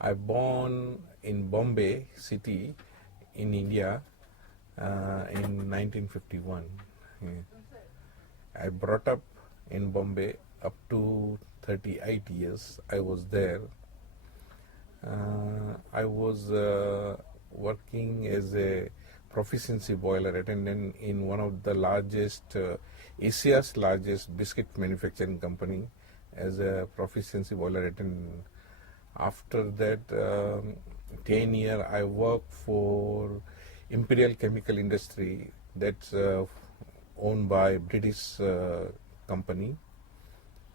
I born in Bombay city in India in 1951. Yeah. I brought up in Bombay up to 38 years. I was there. I was working as a proficiency boiler attendant in one of the largest, Asia's largest biscuit manufacturing company as a proficiency boiler attendant. After that, 10 years I worked for Imperial Chemical Industry that's owned by British company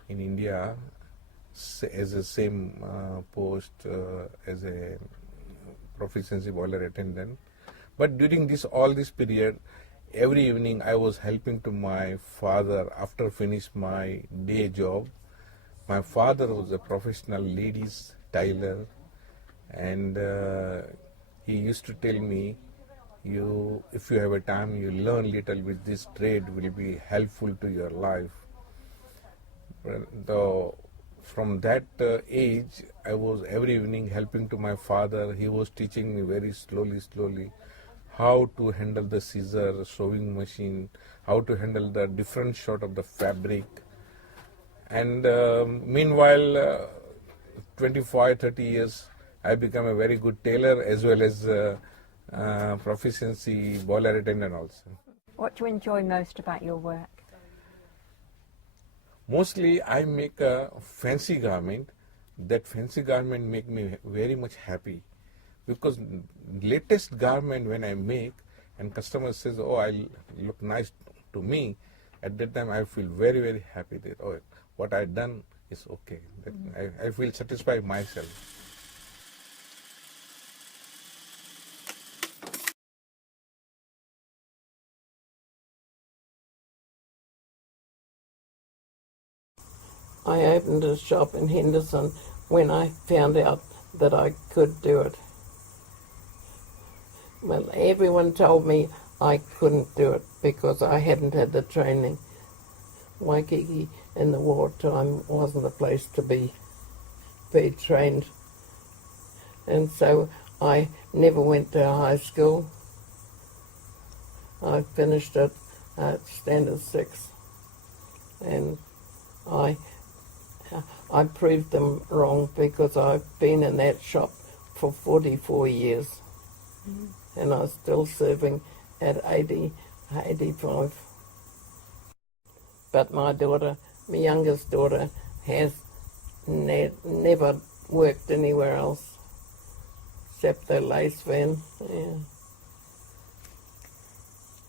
in India as the same post as a proficiency boiler attendant. But during all this period, every evening I was helping to my father after finish my day job. My father was a professional ladies tailor, and he used to tell me, if you have a time, you learn little bit. This trade will be helpful to your life. From that age, I was every evening helping to my father. He was teaching me very slowly how to handle the scissor, sewing machine, how to handle the different sort of the fabric. And meanwhile, 25, 30 years, I become a very good tailor as well as proficiency boiler attendant also. What do you enjoy most about your work? Mostly I make a fancy garment. That fancy garment make me very much happy, because latest garment when I make and customer says, oh, I look nice to me, at that time I feel very happy that, oh, what I done is okay. I feel satisfied myself. I opened a shop in Henderson when I found out that I could do it. Well, everyone told me I couldn't do it because I hadn't had the training. Waikiki in the wartime wasn't the place to be trained. And so I never went to high school. I finished at Standard 6. And I proved them wrong because I've been in that shop for 44 years. And I'm still serving at 85. But my youngest daughter, has never worked anywhere else except the lace van. Yeah.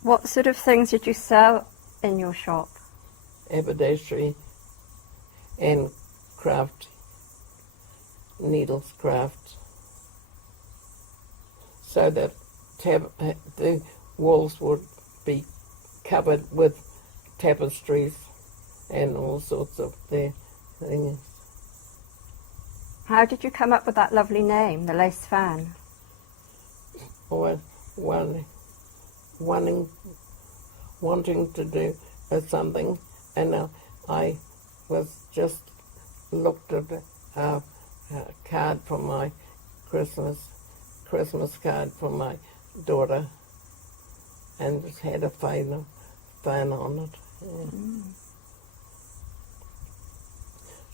What sort of things did you sell in your shop? Haberdashery and craft, needles craft, so that the walls would be covered with tapestries and all sorts of things. How did you come up with that lovely name, the Lace Fan? Or wanting to do something, and I was just looked at a card from my Christmas card from my daughter, and just had a fan on it. Yeah.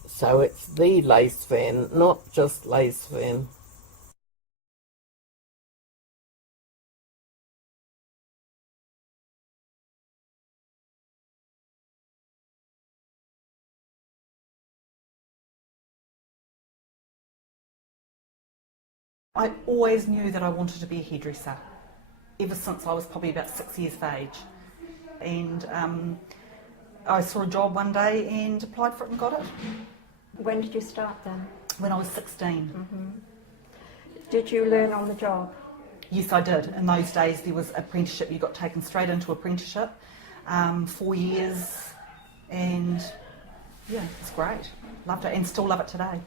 So it's the Lace Fan, not just Lace Fan. I always knew that I wanted to be a hairdresser, ever since I was probably about 6 years of age. And I saw a job one day and applied for it and got it. When did you start then? When I was 16. Did you learn on the job? Yes, I did. In those days there was apprenticeship. You got taken straight into apprenticeship, 4 years, and yeah, it's great. Loved it and still love it today.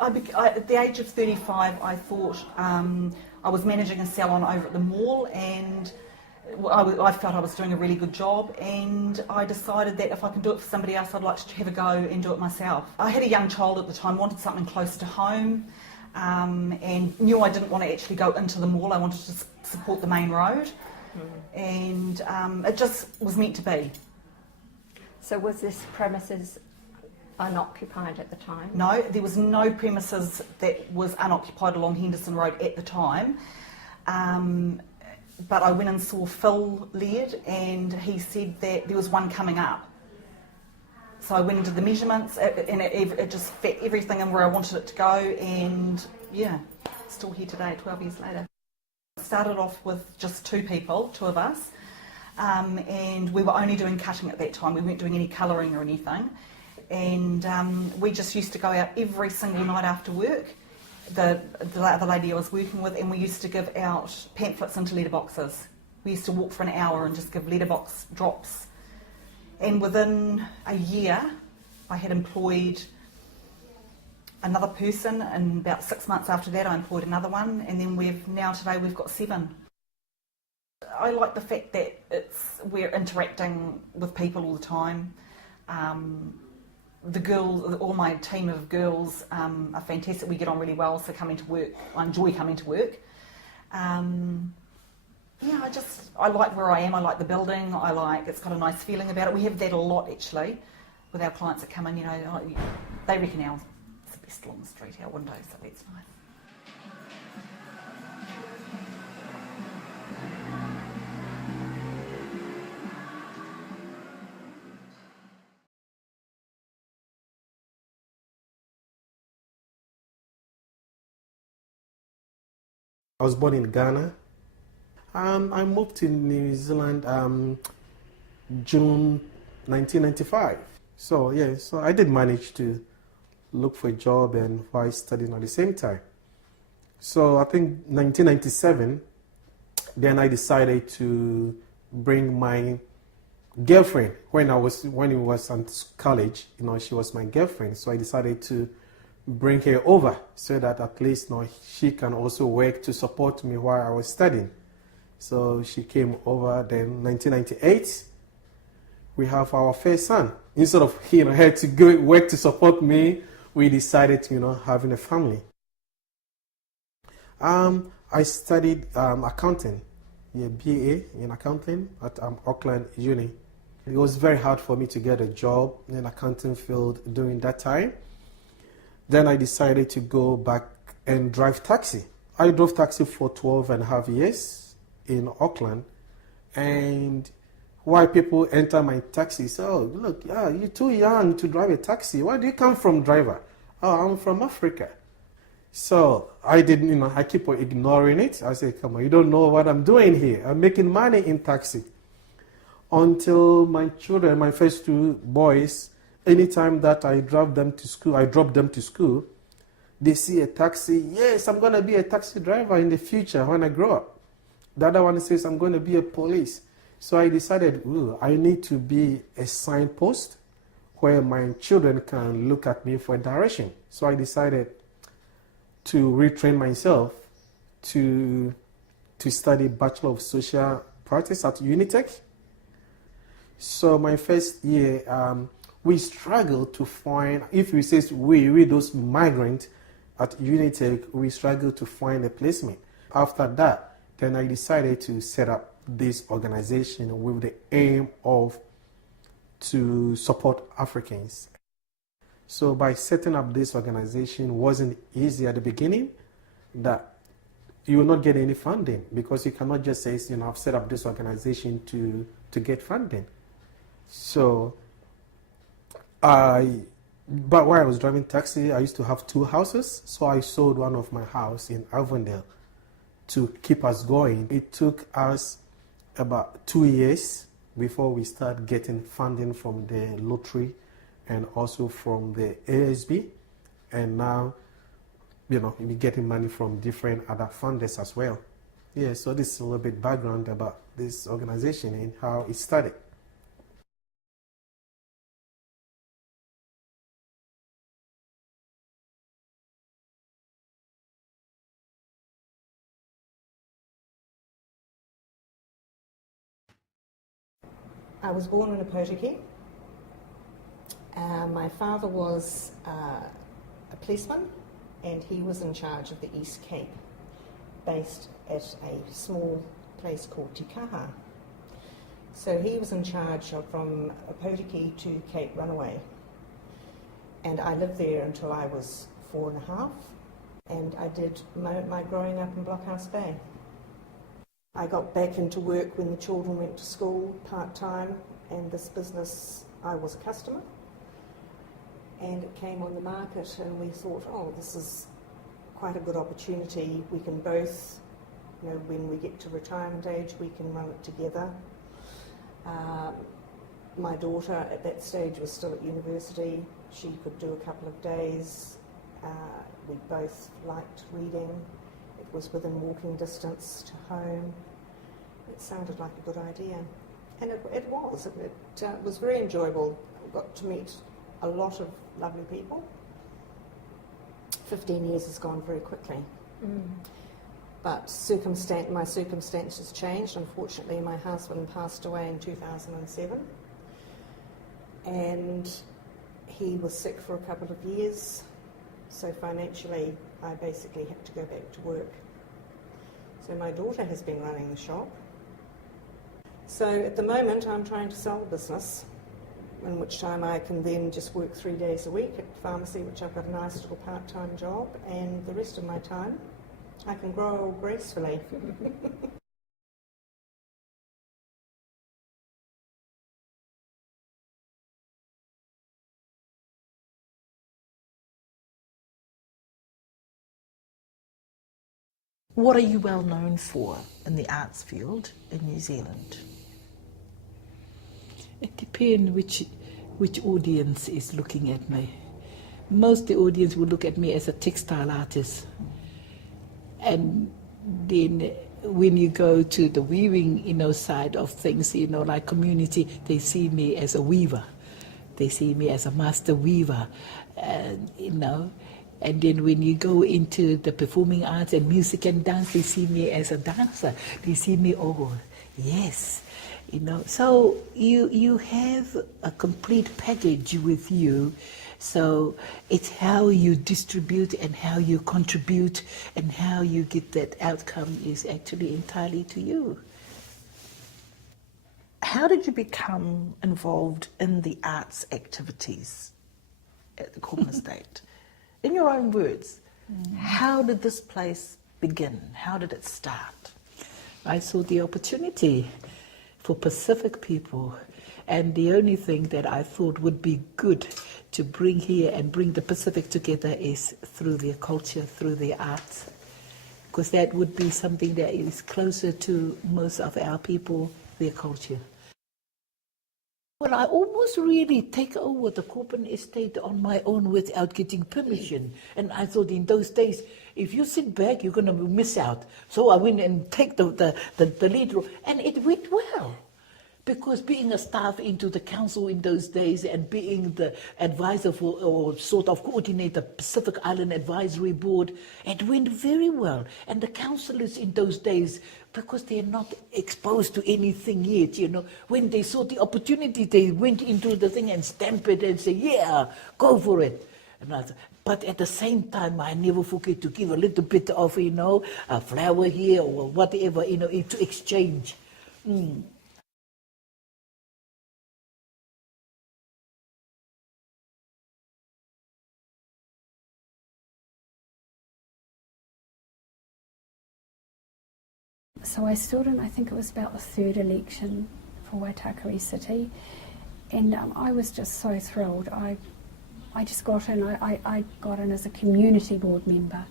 At the age of 35, I thought I was managing a salon over at the mall, and I felt I was doing a really good job, and I decided that if I can do it for somebody else, I'd like to have a go and do it myself. I had a young child at the time, wanted something close to home, and knew I didn't want to actually go into the mall. I wanted to support the main road, and it just was meant to be. So was this premises unoccupied at the time? No, there was no premises that was unoccupied along Henderson Road at the time. But I went and saw Phil Laird, and he said that there was one coming up. So I went into the measurements, and it just fit everything in where I wanted it to go, and yeah, still here today, 12 years later. Started off with just two of us, and we were only doing cutting at that time. We weren't doing any colouring or anything, and we just used to go out every single night after work. The lady I was working with, and we used to give out pamphlets into letterboxes. We used to walk for an hour and just give letterbox drops. And within a year, I had employed another person, and about 6 months after that I employed another one, and then today we've got 7. I like the fact that we're interacting with people all the time. The girls, all my team of girls are fantastic. We get on really well, so coming to work, I enjoy coming to work. I like where I am. I like the building. It's got a nice feeling about it. We have that a lot actually with our clients that come in. They reckon ours is the best along the street, our window, so that's nice. I was born in Ghana. I moved to New Zealand June 1995. So I did manage to look for a job and while studying at the same time. So I think 1997, then I decided to bring my girlfriend when he was at college. She was my girlfriend. So I decided to bring her over so that at least she can also work to support me while I was studying. So she came over. Then 1998, we have our first son. Instead of her to go work to support me, we decided to having a family. I studied accounting, BA in accounting at Auckland Uni. It was very hard for me to get a job in the accounting field during that time. Then I decided to go back and drive taxi. I drove taxi for 12 and a half years in Auckland. And while people enter my taxi, say, "Oh, look, you're too young to drive a taxi. Where do you come from, driver?" "Oh, I'm from Africa." So I didn't, I keep on ignoring it. I said, "Come on, you don't know what I'm doing here. I'm making money in taxi." Until my children, my first 2 boys, anytime that I drop them to school, they see a taxi. "Yes, I'm going to be a taxi driver in the future when I grow up." The other one says, "I'm going to be a police." So I decided, I need to be a signpost where my children can look at me for direction. So I decided to retrain myself to study Bachelor of Social Practice at Unitech. So my first year, we struggled to find, if we say we those migrants at Unitech, we struggled to find a placement. After that, then I decided to set up this organization with the aim of to support Africans. So by setting up this organization wasn't easy at the beginning, that you will not get any funding because you cannot just say, I've set up this organization to get funding. So but while I was driving taxi, I used to have 2 houses. So I sold one of my house in Avondale to keep us going. It took us about 2 years before we start getting funding from the lottery and also from the ASB. And now, we're getting money from different other funders as well. So this is a little bit background about this organization and how it started. I was born in Opotiki. My father was a policeman, and he was in charge of the East Cape, based at a small place called Tikaha. So he was in charge of from Opotiki to Cape Runaway. And I lived there until I was 4.5, and I did my growing up in Blockhouse Bay. I got back into work when the children went to school part-time, and this business, I was a customer. And it came on the market, and we thought, oh, this is quite a good opportunity. We can both, you know, when we get to retirement age, we can run it together. My daughter at that stage was still at university. She could do a couple of days. We both liked reading. It was within walking distance to home. It sounded like a good idea. And it was. It was very enjoyable. I got to meet a lot of lovely people. 15 years has gone very quickly. But my circumstances changed. Unfortunately, my husband passed away in 2007. And he was sick for a couple of years. So financially, I basically had to go back to work. So my daughter has been running the shop. So at the moment, I'm trying to sell the business, in which time I can then just work 3 days a week at pharmacy, which I've got a nice little part-time job, and the rest of my time I can grow gracefully. What are you well known for in the arts field in New Zealand? It depends which audience is looking at me. Most of the audience will look at me as a textile artist. And then when you go to the weaving, side of things, like community, they see me as a weaver. They see me as a master weaver, and And then when you go into the performing arts and music and dance, they see me as a dancer. They see me, oh, yes, So you have a complete package with you. So it's how you distribute and how you contribute and how you get that outcome is actually entirely to you. How did you become involved in the arts activities at the Corner Estate? In your own words, how did this place begin? How did it start? I saw the opportunity for Pacific people, and the only thing that I thought would be good to bring here and bring the Pacific together is through their culture, through their arts, because that would be something that is closer to most of our people, their culture. Well, I almost really take over the Corner Estate on my own without getting permission. And I thought in those days, if you sit back, you're going to miss out. So I went and take the lead role. And it went well. Because being a staff into the council in those days and being the advisor for, or sort of coordinator, Pacific Island Advisory Board, it went very well. And the councillors in those days, because they're not exposed to anything yet, when they saw the opportunity, they went into the thing and stamped it and said, yeah, go for it. But at the same time, I never forget to give a little bit of, a flower here or whatever, to exchange. So I stood in, I think it was about the third election for Waitakere City, and I was just so thrilled. I just got in, I got in as a community board member,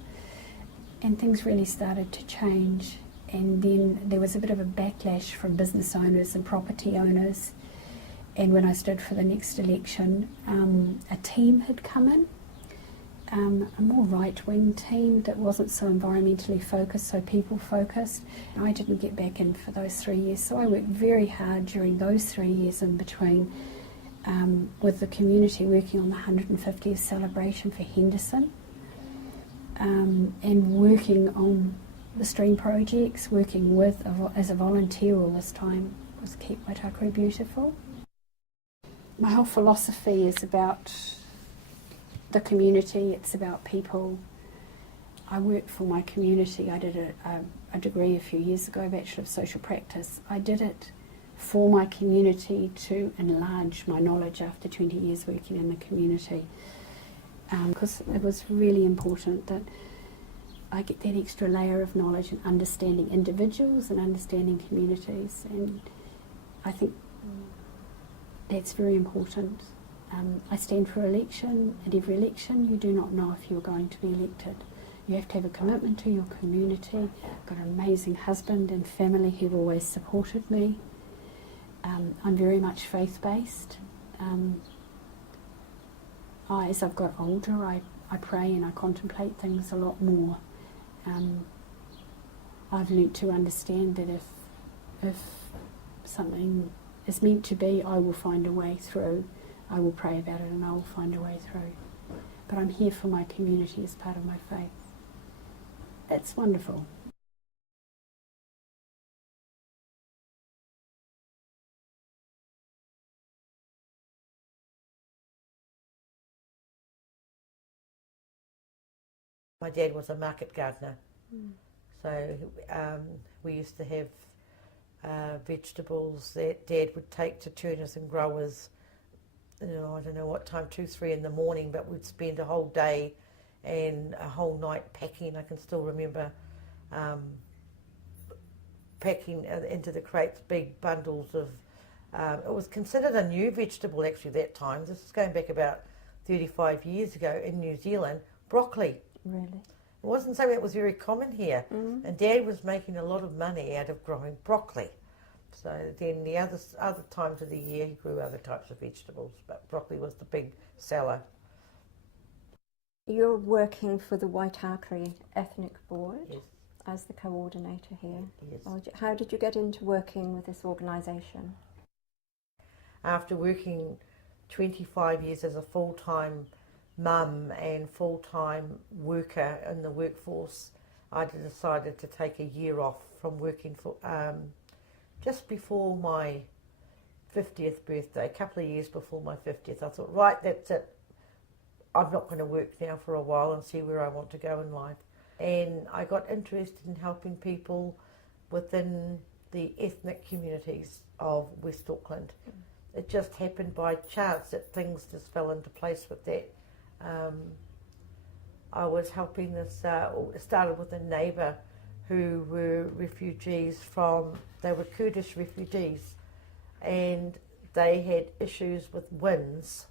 and things really started to change. And then there was a bit of a backlash from business owners and property owners. And when I stood for the next election, a team had come in, a more right-wing team that wasn't so environmentally focused, so people-focused. I didn't get back in for those 3 years, so I worked very hard during those 3 years in between with the community, working on the 150th celebration for Henderson, and working on the stream projects, working with, as a volunteer all this time, was keep Waitakere beautiful. My whole philosophy is about the community, it's about people. I work for my community. I did a degree a few years ago, Bachelor of Social Practice. I did it for my community to enlarge my knowledge after 20 years working in the community, because it was really important that I get that extra layer of knowledge and understanding individuals and understanding communities, and I think that's very important. I stand for election. At every election, you do not know if you're going to be elected. You have to have a commitment to your community. I've got an amazing husband and family who've always supported me. I'm very much faith-based. As I've got older, I pray and I contemplate things a lot more. I've learnt to understand that if something is meant to be, I will find a way through. I will pray about it and I will find a way through. But I'm here for my community as part of my faith. That's wonderful. My dad was a market gardener, so we used to have vegetables that Dad would take to turners and growers. I don't know what time, 2, 3 in the morning, but we'd spend a whole day and a whole night packing. I can still remember packing into the crates big bundles of, it was considered a new vegetable actually that time. This is going back about 35 years ago in New Zealand, broccoli. Really? It wasn't something that was very common here. And Dad was making a lot of money out of growing broccoli. So then the other times of the year he grew other types of vegetables, but broccoli was the big seller. You're working for the Waitakere Ethnic Board Yes. as the coordinator here. Yes. How did you get into working with this organisation? After working 25 years as a full-time mum and full-time worker in the workforce, I decided to take a year off from working for just before my 50th birthday, a couple of years before my 50th. I thought, right, that's it. I'm not going to work now for a while and see where I want to go in life. And I got interested in helping people within the ethnic communities of West Auckland. It just happened by chance that things just fell into place with that. I was helping this, started with a neighbour who were refugees they were Kurdish refugees, and they had issues with winds,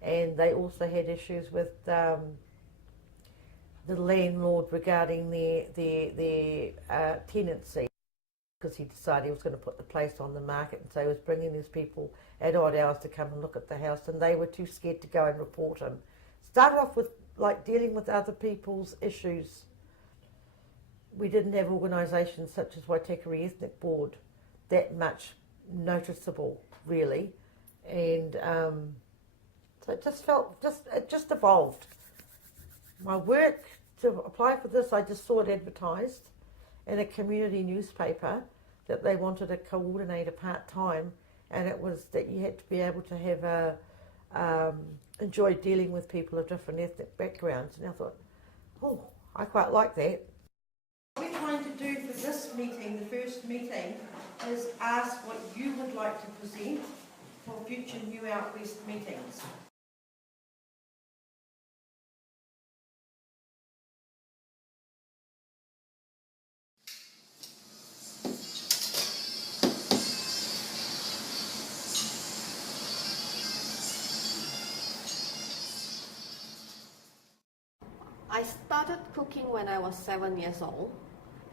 and they also had issues with the landlord regarding their tenancy, because he decided he was going to put the place on the market, and so he was bringing these people at odd hours to come and look at the house, and they were too scared to go and report him. Started off with dealing with other people's issues. We didn't have organisations such as Waitakere Ethnic Board that much noticeable, really, and so it just evolved. My work to apply for this, I just saw it advertised in a community newspaper that they wanted a coordinator part-time, and it was that you had to be able to have enjoy dealing with people of different ethnic backgrounds, and I thought, oh, I quite like that. What we're trying to do for this meeting, the first meeting, is ask what you would like to present for future New Out West meetings. I started cooking when I was 7 years old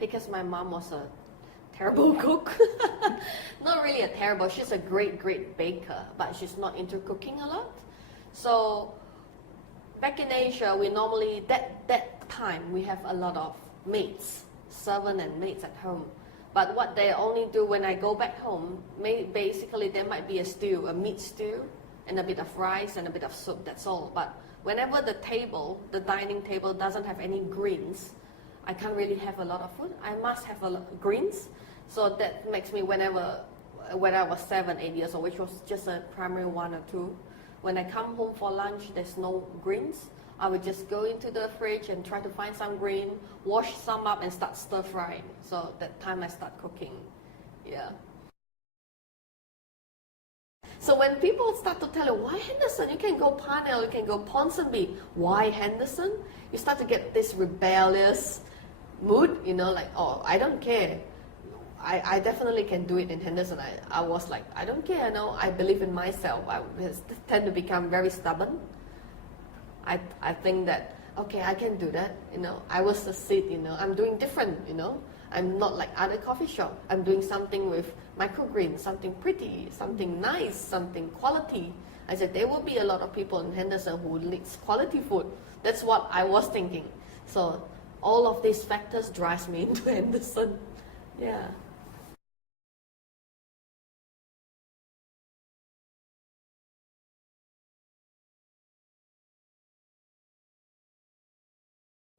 because my mom was a terrible cook. Not really a terrible, she's a great baker, but she's not into cooking a lot. So back in Asia, we normally, that time, we have a lot of maids, servant and maids at home. But what they only do when I go back home, basically there might be a stew, a meat stew, and a bit of rice and a bit of soup, that's all. But whenever the dining table doesn't have any greens, I can't really have a lot of food. I must have a lot of greens. So that makes me, whenever when I was 7, 8 years old, which was just a primary 1 or 2. When I come home for lunch, there's no greens. I would just go into the fridge and try to find some green, wash some up and start stir frying. So that time I start cooking. Yeah. So when people start to tell you, why Henderson? You can go Parnell, you can go Ponsonby. Why Henderson? You start to get this rebellious mood, you know, like, oh, I don't care. I definitely can do it in Henderson. I was like, I don't care, no, I believe in myself. I tend to become very stubborn. I think that, okay, I can do that, you know. I will succeed, you know. I'm doing different, you know. I'm not like other coffee shop. I'm doing something with microgreens, something pretty, something nice, something quality. I said, there will be a lot of people in Henderson who needs quality food. That's what I was thinking. So all of these factors drives me into Henderson. Yeah.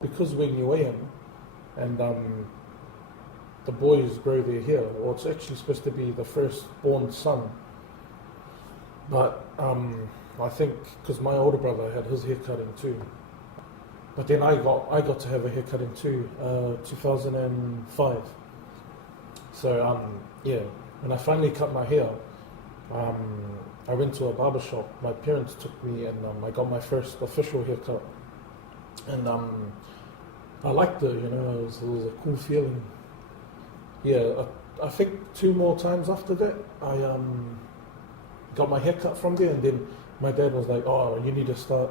Because we're Niuean and the boys grow their hair, or it's actually supposed to be the firstborn son. But I think because my older brother had his hair cut in too. But then I got to have a haircut in too, 2005. So yeah, when I finally cut my hair, I went to a barber shop. My parents took me and I got my first official haircut. And I liked it, you know, it was a cool feeling. Yeah, I think 2 more times after that, I got my hair cut from there, and then my dad was like, oh, you need to start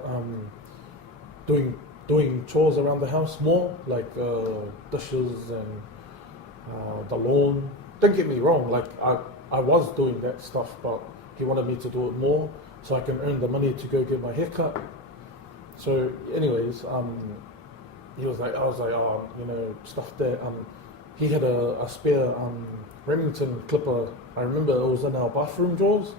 doing chores around the house more, like dishes and the lawn. Don't get me wrong, like I was doing that stuff, but he wanted me to do it more so I can earn the money to go get my hair cut. So anyways, he was like, I was like, oh, you know, stuff that. He had a spare Remington clipper. I remember it was in our bathroom drawers.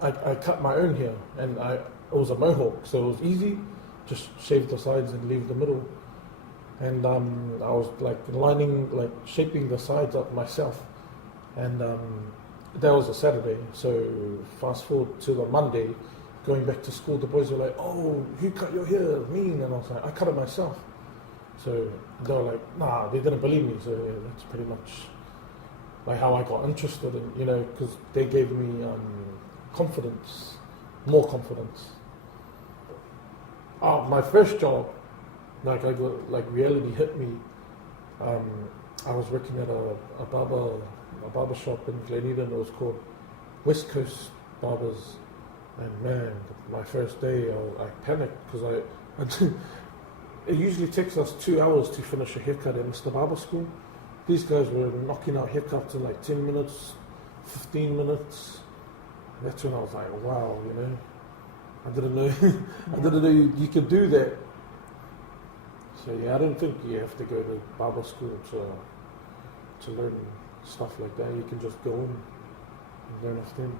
I cut my own hair, and it was a mohawk, so it was easy. Just shave the sides and leave the middle. And I was like shaping the sides up myself. And that was a Saturday. So fast forward to the Monday, going back to school, the boys were like, oh, you cut your hair, mean. And I was like, I cut it myself. So they were like, nah, they didn't believe me. So yeah, that's pretty much like how I got interested in, you know, because they gave me confidence, more confidence. My first job, like reality hit me. I was working at a barber shop in Gleneden. It was called West Coast Barbers. And man, my first day, I panicked because it usually takes us 2 hours to finish a haircut at Mr. Barber School. These guys were knocking out haircuts in like 10 minutes, 15 minutes. That's when I was like, wow, you know, I didn't know you could do that. So yeah, I don't think you have to go to barber school to learn stuff like that. You can just go in and learn off them.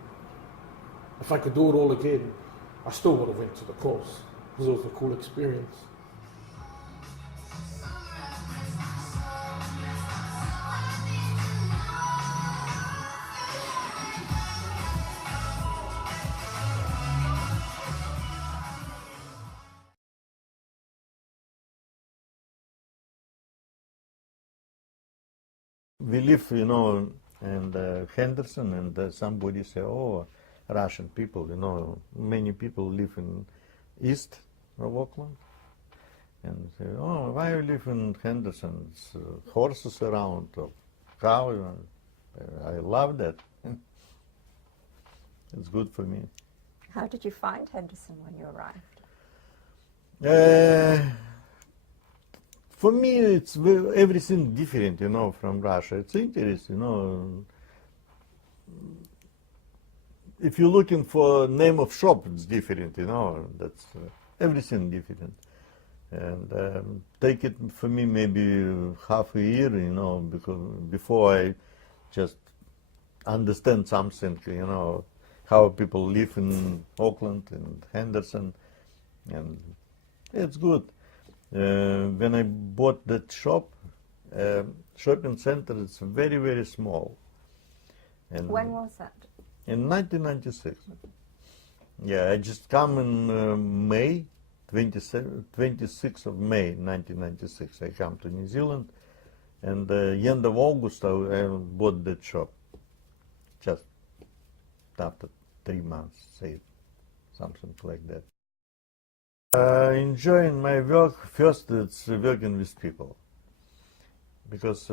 If I could do it all again, I still would have went to the course because it was a cool experience. We live, you know, in Henderson, and somebody say, oh, Russian people, you know, many people live in east of Auckland. And say, oh, why you live in Henderson? It's horses around, or cow. I love that. It's good for me. How did you find Henderson when you arrived? For me, it's everything different, you know, from Russia. It's interesting, you know. If you're looking for name of shop, it's different, you know. That's everything different. And take it for me maybe half a year, you know, because before I just understand something, you know, how people live in Auckland and Henderson, and it's good. When I bought that shop, shopping center, it's very, very small. And When was that? in 1996. Yeah, I just come in May, 26th of May 1996. I come to New Zealand, and end of August I bought that shop. Just after 3 months, say something like that. Enjoying my work, first it's working with people, because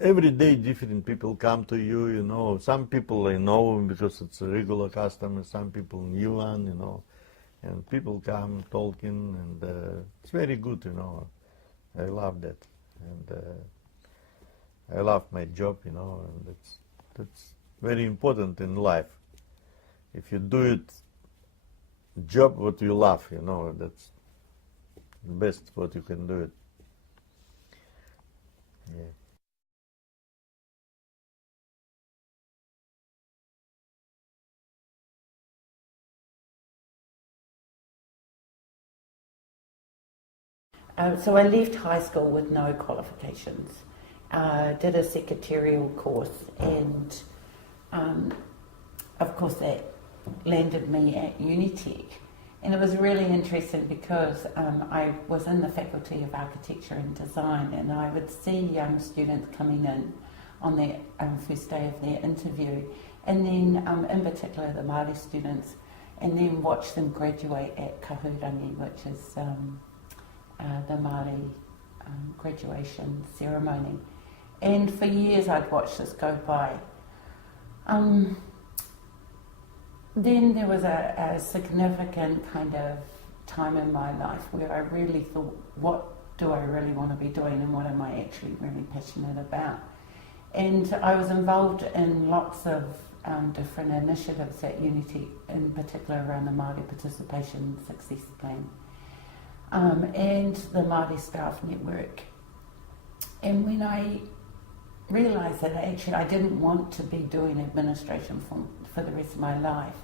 every day different people come to you, you know. Some people I know because it's a regular customer, some people new one, you know. And people come talking, and it's very good, you know. I love that. And I love my job, you know, and that's very important in life. If you do it, job what you love, you know, that's the best what you can do it. Yeah. So I left high school with no qualifications, did a secretarial course, and of course that landed me at Unitec. And it was really interesting because I was in the Faculty of Architecture and Design, and I would see young students coming in on their first day of their interview, and then in particular the Māori students, and then watch them graduate at Kahurangi, which is the Māori graduation ceremony. And for years I'd watched this go by. Then there was a significant kind of time in my life where I really thought, what do I really want to be doing, and what am I actually really passionate about? And I was involved in lots of different initiatives at Unitec, in particular around the Māori Participation Success Plan. And the Māori Staff Network. And when I realised that actually I didn't want to be doing administration for the rest of my life,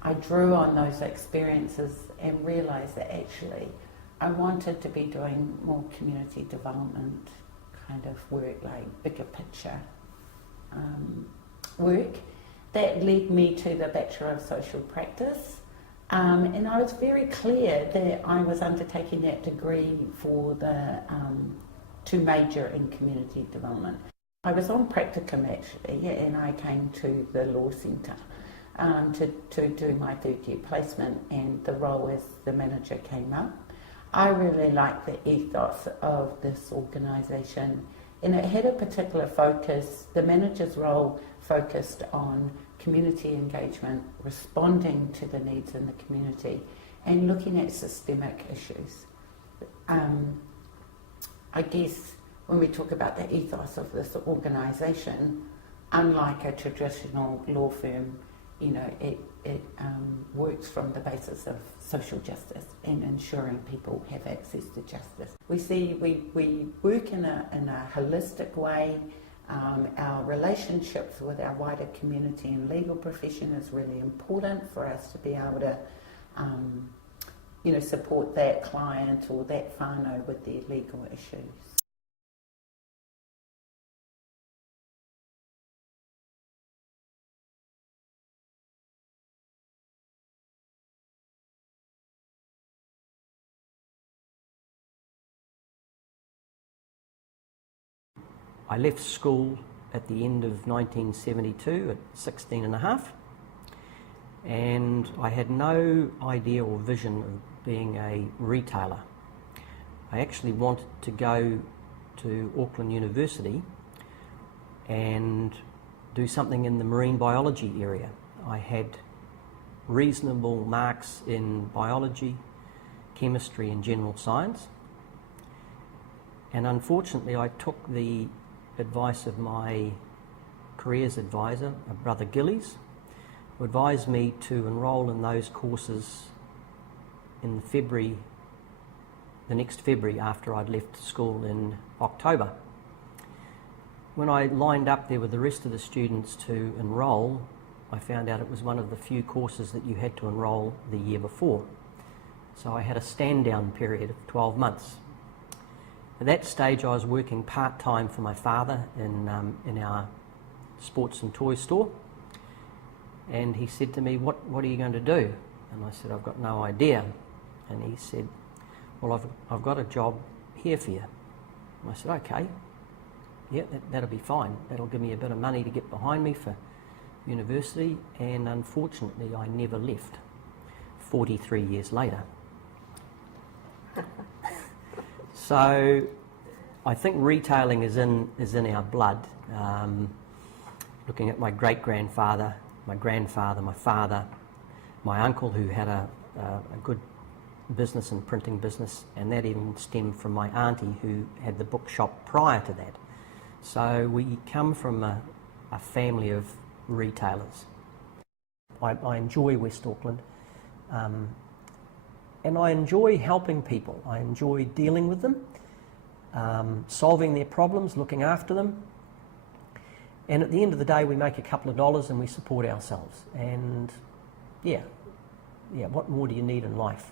I drew on those experiences and realised that actually I wanted to be doing more community development kind of work, like bigger picture work. That led me to the Bachelor of Social Practice. And I was very clear that I was undertaking that degree for the to major in community development. I was on practicum actually, and I came to the law centre to do my third year placement, and the role as the manager came up. I really liked the ethos of this organisation, and it had a particular focus. The manager's role focused on community engagement, responding to the needs in the community, and looking at systemic issues. I guess when we talk about the ethos of this organisation, unlike a traditional law firm, you know, it works from the basis of social justice and ensuring people have access to justice. We work in a holistic way. Our relationships with our wider community and legal profession is really important for us to be able to, support that client or that whānau with their legal issues. I left school at the end of 1972 at 16 and a half, and I had no idea or vision of being a retailer. I actually wanted to go to Auckland University and do something in the marine biology area. I had reasonable marks in biology, chemistry and general science, and unfortunately I took the advice of my careers advisor, Brother Gillies, who advised me to enrol in those courses in February, the next February after I'd left school in October. When I lined up there with the rest of the students to enrol, I found out it was one of the few courses that you had to enrol the year before. So I had a stand-down period of 12 months. At that stage I was working part-time for my father in our sports and toy store, and he said to me, what are you going to do? And I said, I've got no idea. And he said, well, I've got a job here for you. And I said, okay, yeah, that'll be fine. That'll give me a bit of money to get behind me for university. And unfortunately, I never left, 43 years later. So I think retailing is in our blood. Looking at my great-grandfather, my grandfather, my father, my uncle who had a good business and printing business, and that even stemmed from my auntie who had the bookshop prior to that. So we come from a family of retailers. I enjoy West Auckland, and I enjoy helping people. I enjoy dealing with them, solving their problems, looking after them. And at the end of the day, we make a couple of dollars and we support ourselves. And yeah, what more do you need in life?